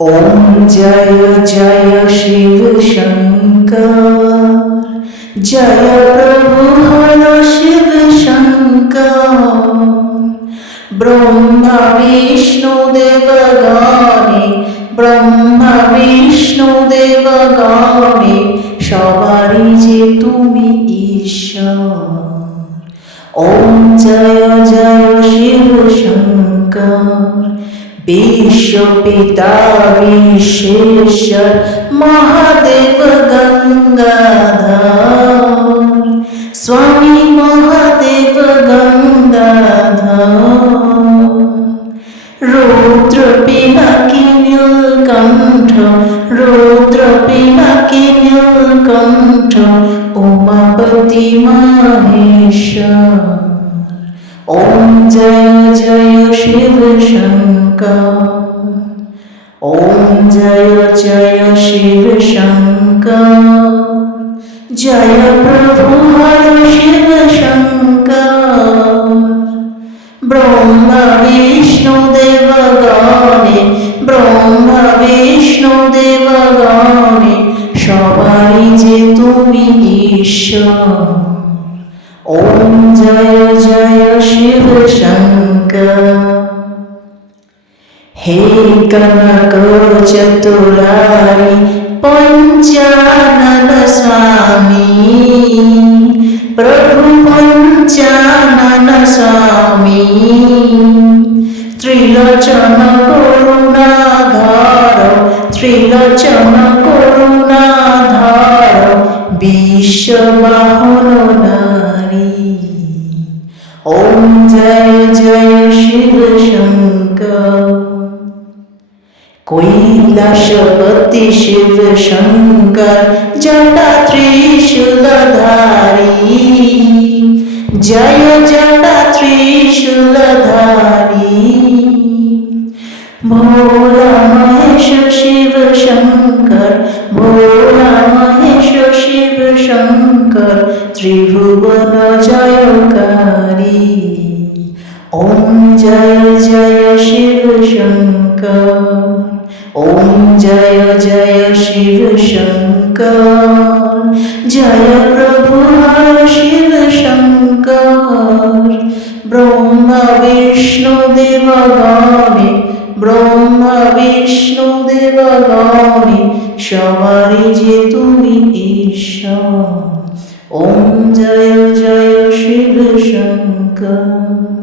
ॐ जय जय शिव शङ्कर जय प्रभु हर शिव शङ्कर ब्रह्म विष्णु देवगाने ব্রহ্মা বিষ্ণু দেব গণে সবারই যে তুমি ঈশ্বর ওম জয় জয় শিব শঙ্কর বিশ্বপিতা বিশ্বেশ্বর মহাদেব গঙ্গাধর স্বামী মহাদেব গঙ্গাধর রুদ্র পিনাকি নীলকণ্ঠ রুদ্র পিনাকি নীলকণ্ঠ, উমাপতি মহেশ্বর। ওম জয় জয় শিব শঙ্কর হর শিব শঙ্কর। ব্রহ্মা, বিষ্ণু, দেব, গণে। ব্রহ্মা, বিষ্ণু, দেব, গণে। সবাই যে তুমি ঈশ্বর। ওম জয় জয় শিব চতুরারি পঞ্চানন স্বামী প্রভু পঞ্চানন স্বামী ত্রিলোচন করুণাধার ত্রিলোচন করুণাধার বিশ্ববাহন নারী ওম কৈলাসপতি শিব শঙ্কর জটা ত্রিশূলধারী জয় জটা ত্রিশূলধারী ভোলা মহেশ শিব শঙ্কর ভোলা মহেশ শিব শঙ্কর ত্রিভুবন জয়কারী ওম জয় জয় শিব শঙ্কর ওম জয় জয় শিব শঙ্কর। জয় প্রভু শিব শঙ্কর। ব্রহ্মা, বিষ্ণু, দেব, গণে। ব্রহ্মা, বিষ্ণু, দেব, গণে। সবারই যে তুমি ঈশ্বর। ওম জয় জয় শিব শঙ্কর।